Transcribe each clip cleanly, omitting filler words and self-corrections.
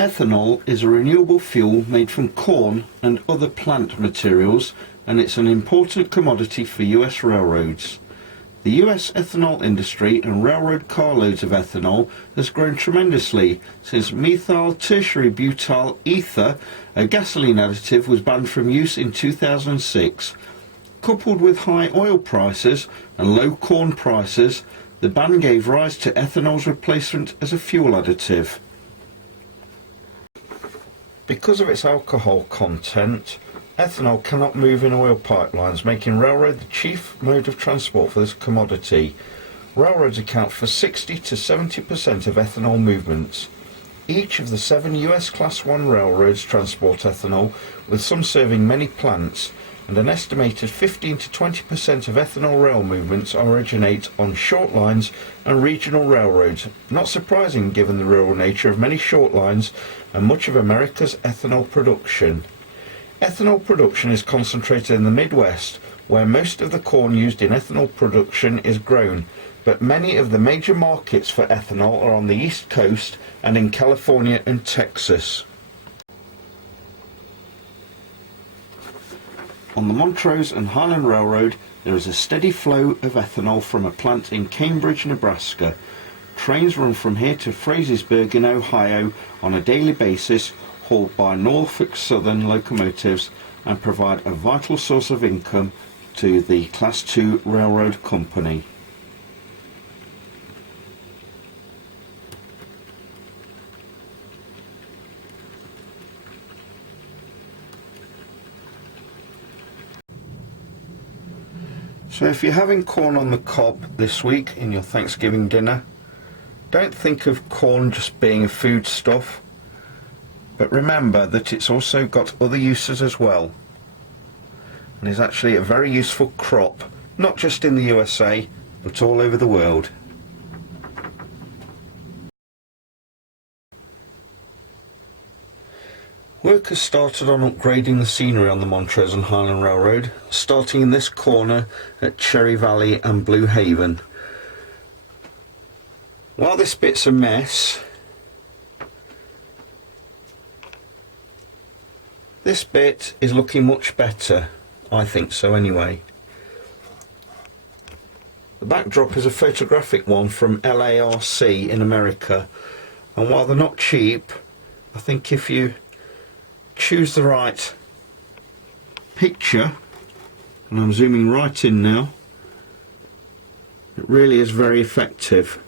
Ethanol is a renewable fuel made from corn and other plant materials, and it's an important commodity for US railroads. The US ethanol industry and railroad carloads of ethanol has grown tremendously since methyl tertiary butyl ether, a gasoline additive, was banned from use in 2006. Coupled with high oil prices and low corn prices, the ban gave rise to ethanol's replacement as a fuel additive. Because of its alcohol content, ethanol cannot move in oil pipelines, making railroad the chief mode of transport for this commodity. Railroads account for 60 to 70% of ethanol movements. Each of the 7 US Class 1 railroads transport ethanol, with some serving many plants, and an estimated 15 to 20% of ethanol rail movements originate on short lines and regional railroads. Not surprising given the rural nature of many short lines and much of America's ethanol production. Ethanol production is concentrated in the Midwest, where most of the corn used in ethanol production is grown, but many of the major markets for ethanol are on the East Coast and in California and Texas. On the Montrose and Highland Railroad, there is a steady flow of ethanol from a plant in Cambridge, Nebraska. Trains run from here to Frazeysburg in Ohio on a daily basis, hauled by Norfolk Southern locomotives, and provide a vital source of income to the Class 2 railroad company. So if you're having corn on the cob this week in your Thanksgiving dinner, don't think of corn just being a foodstuff, but remember that it's also got other uses as well, and is actually a very useful crop, not just in the USA, but all over the world. Work has started on upgrading the scenery on the Montrose and Highland Railroad, starting in this corner at Cherry Valley and Blue Haven. While this bit's a mess, this bit is looking much better. I think so anyway. The backdrop is a photographic one from LARC in America, and while they're not cheap, I think if you choose the right picture, and I'm zooming right in now, it really is very effective.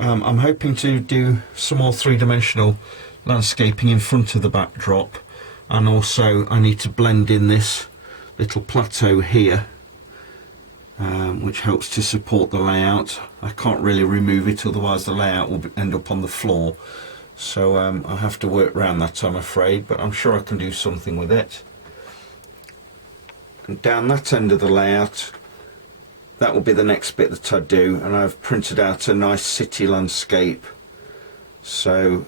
I'm hoping to do some more three-dimensional landscaping in front of the backdrop, and also I need to blend in this little plateau here, which helps to support the layout. I can't really remove it, otherwise the layout will end up on the floor, so I'll have to work around that, I'm afraid, but I'm sure I can do something with it. And down that end of the layout, that will be the next bit that I do, and I've printed out a nice city landscape, so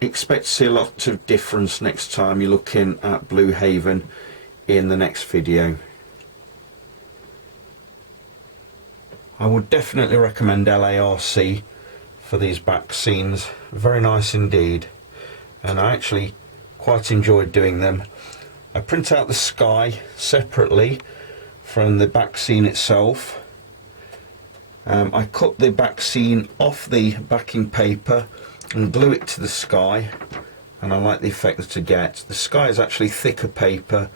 expect to see a lot of difference next time you're looking at Blue Haven in the next video. I would definitely recommend LARC for these back scenes, very nice indeed, and I actually quite enjoyed doing them. I print out the sky separately from the back scene itself. I cut the back scene off the backing paper and glue it to the sky, and I like the effect that I get. The sky is actually thicker paper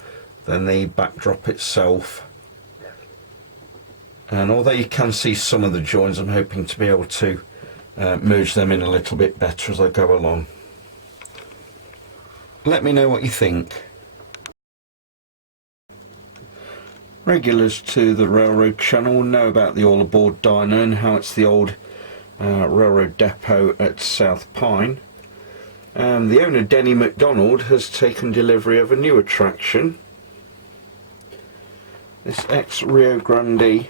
than the backdrop itself, and although you can see some of the joins, I'm hoping to be able to merge them in a little bit better as I go along. Let me know what you think. Regulars to the railroad channel will know about the All Aboard Diner and how it's the old railroad depot at South Pine. The owner, Denny McDonald, has taken delivery of a new attraction, this ex-Rio Grande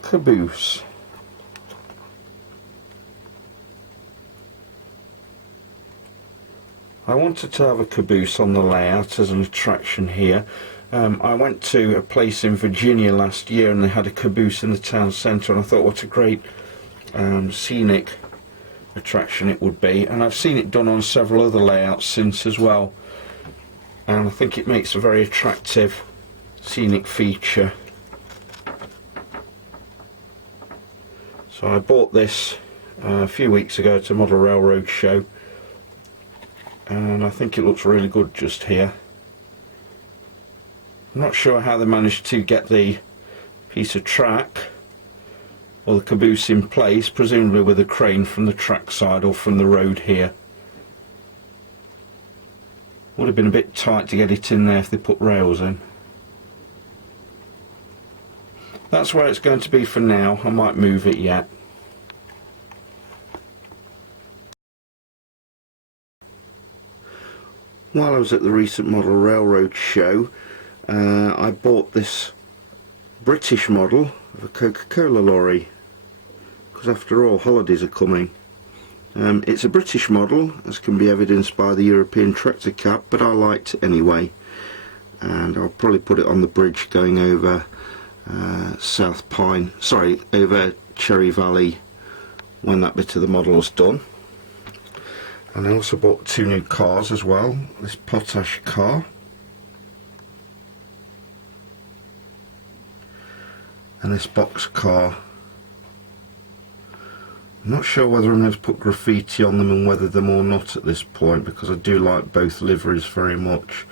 caboose. I wanted to have a caboose on the layout as an attraction here, I went to a place in Virginia last year and they had a caboose in the town centre, and I thought what a great scenic attraction it would be, and I've seen it done on several other layouts since as well, and I think it makes a very attractive scenic feature. So I bought this a few weeks ago at a model railroad show, and I think it looks really good just here. I'm not sure how they managed to get the piece of track or the caboose in place, presumably with a crane from the track side or from the road here. Would have been a bit tight to get it in there if they put rails in. That's where it's going to be for now. I might move it yet. While I was at the recent model railroad show, I bought this British model of a Coca-Cola lorry, because after all, holidays are coming. It's a British model, as can be evidenced by the European tractor cap, but I liked it anyway, and I'll probably put it on the bridge going over over Cherry Valley when that bit of the model is done. And I also bought two new cars as well, this potash car and this box car. I'm not sure whether I'm going to put graffiti on them and weather them or not at this point, because I do like both liveries very much.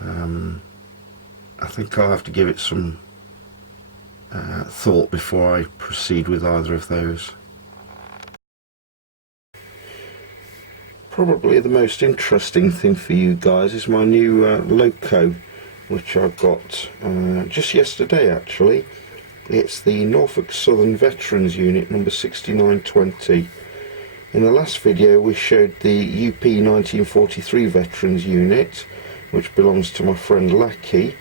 I think I'll have to give it some thought before I proceed with either of those. Probably the most interesting thing for you guys is my new loco, which I got just yesterday actually. It's the Norfolk Southern Veterans Unit number 6920. In the last video we showed the UP 1943 Veterans Unit, which belongs to my friend Lackey,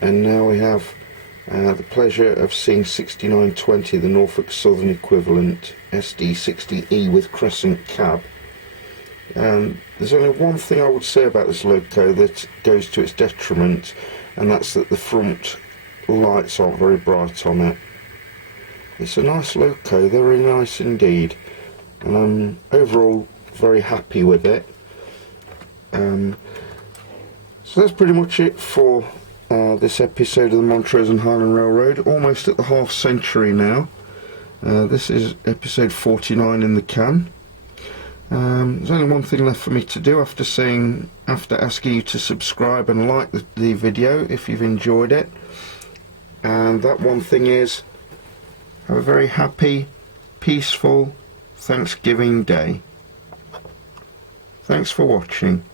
and now we have the pleasure of seeing 6920, the Norfolk Southern equivalent, SD60E with crescent cab. There's only one thing I would say about this loco that goes to its detriment, and that's that the front lights aren't very bright on it. It's a nice loco, very nice indeed, and I'm overall very happy with it. So that's pretty much it for this episode of the Montrose and Highland Railroad, almost at the half century now. This is episode 49 in the can. There's only one thing left for me to do after asking you to subscribe and like the video if you've enjoyed it, and that one thing is, have a very happy, peaceful Thanksgiving Day. Thanks for watching.